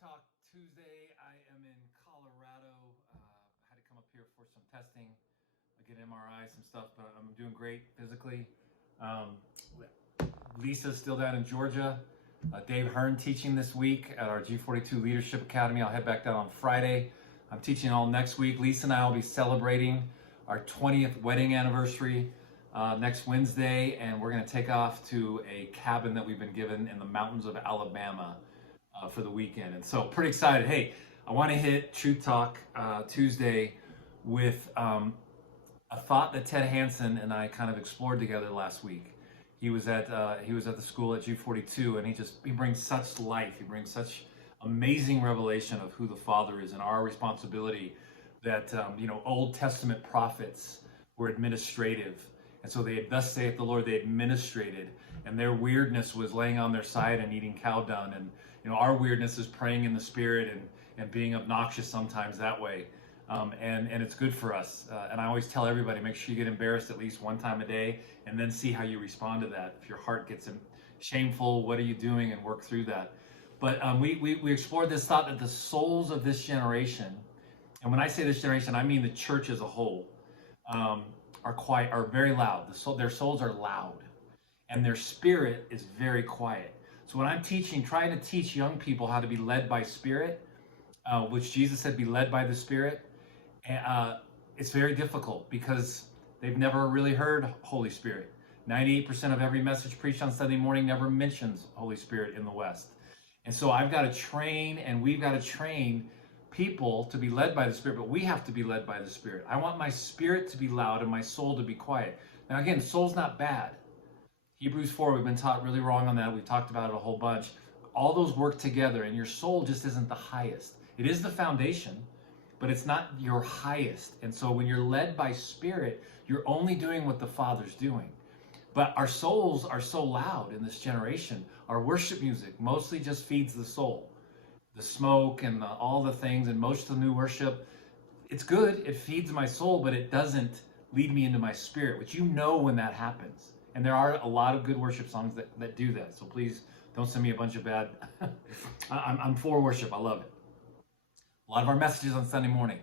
Talk Tuesday. I am in Colorado. I had to come up here for some testing. I get MRI, some stuff, but I'm doing great physically. Um, Lisa's still down in Georgia. Dave Hearn teaching this week at our G42 Leadership Academy. I'll head back down on Friday. I'm teaching all next week. Lisa and I will be celebrating our 20th wedding anniversary next Wednesday, and we're going to take off to a cabin that we've been given in the mountains of Alabama for the weekend. And so pretty excited. Hey, I want to hit Truth Talk Tuesday with a thought that Ted Hanson and I kind of explored together last week. He was at the school at G42, and he brings such life. He brings such amazing revelation of who the Father is and our responsibility. That Old Testament prophets were administrative, and so they, thus saith the Lord, they administrated, and their weirdness was laying on their side and eating cow dung, and our weirdness is praying in the Spirit and being obnoxious sometimes that way, and it's good for us. And I always tell everybody, make sure you get embarrassed at least one time a day, and then see how you respond to that. If your heart gets shameful, what are you doing, and work through that. But we explored this thought that the souls of this generation, and when I say this generation, I mean the church as a whole, are very loud. Their souls are loud, and their spirit is very quiet. So when I'm trying to teach young people how to be led by Spirit, which Jesus said, be led by the Spirit, it's very difficult because they've never really heard Holy Spirit. 98% of every message preached on Sunday morning never mentions Holy Spirit in the West. And so I've got to train, and we've got to train people to be led by the Spirit, but we have to be led by the Spirit. I want my spirit to be loud and my soul to be quiet. Now again, soul's not bad. Hebrews 4, we've been taught really wrong on that. We've talked about it a whole bunch. All those work together, and your soul just isn't the highest. It is the foundation, but it's not your highest. And so when you're led by Spirit, you're only doing what the Father's doing. But our souls are so loud in this generation. Our worship music mostly just feeds the soul. The smoke and all the things, and most of the new worship, it's good. It feeds my soul, but it doesn't lead me into my spirit, which when that happens. And there are a lot of good worship songs that do that. So please don't send me a bunch of bad. I'm for worship. I love it. A lot of our messages on Sunday morning,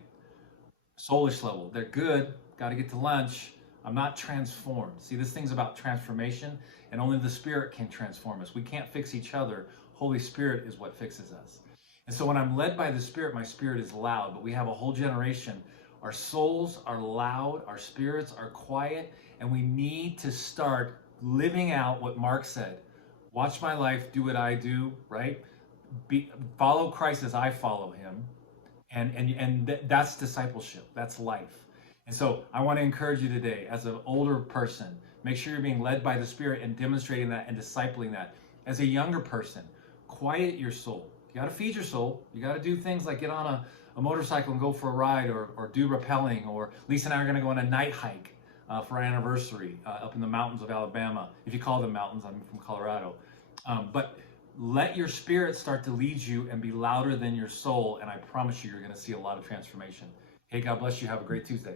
soulish level, they're good. Got to get to lunch. I'm not transformed. See, this thing's about transformation, and only the Spirit can transform us. We can't fix each other. Holy Spirit is what fixes us. And so when I'm led by the Spirit, my spirit is loud, but we have a whole generation. Our souls are loud, our spirits are quiet, and we need to start living out what Mark said. Watch my life, do what I do, right? Follow Christ as I follow him. And that's discipleship, that's life. And so I want to encourage you today, as an older person, make sure you're being led by the Spirit and demonstrating that and discipling that. As a younger person, quiet your soul. You got to feed your soul. You got to do things like get on a motorcycle and go for a ride, or do rappelling, or Lisa and I are going to go on a night hike for our anniversary up in the mountains of Alabama. If you call them mountains, I'm from Colorado. But let your spirit start to lead you and be louder than your soul, and I promise you're going to see a lot of transformation. Hey, God bless you. Have a great Tuesday.